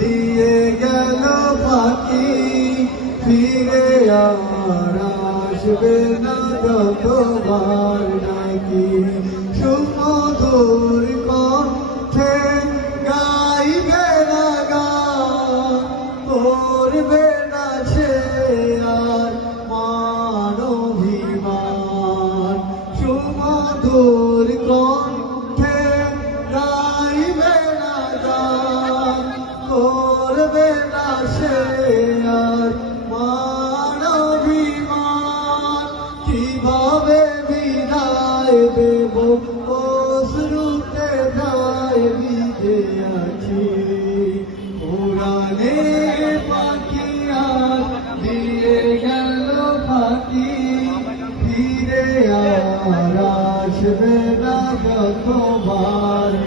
দিয়ে গেল পাখি, ফিরে আর আসবে না যতবার ডাকি। সুমধুর কণ্ঠে গাইবে না গা, করবে না সে আর মানবিমান সুমধুর কীভাবে বিদায় দেব। অশ্রুতে যায় বিধে আছি। পুরানে পাখিয়া দিয়ে গেল পাখি। ফিরে আর আসবে না যতবার।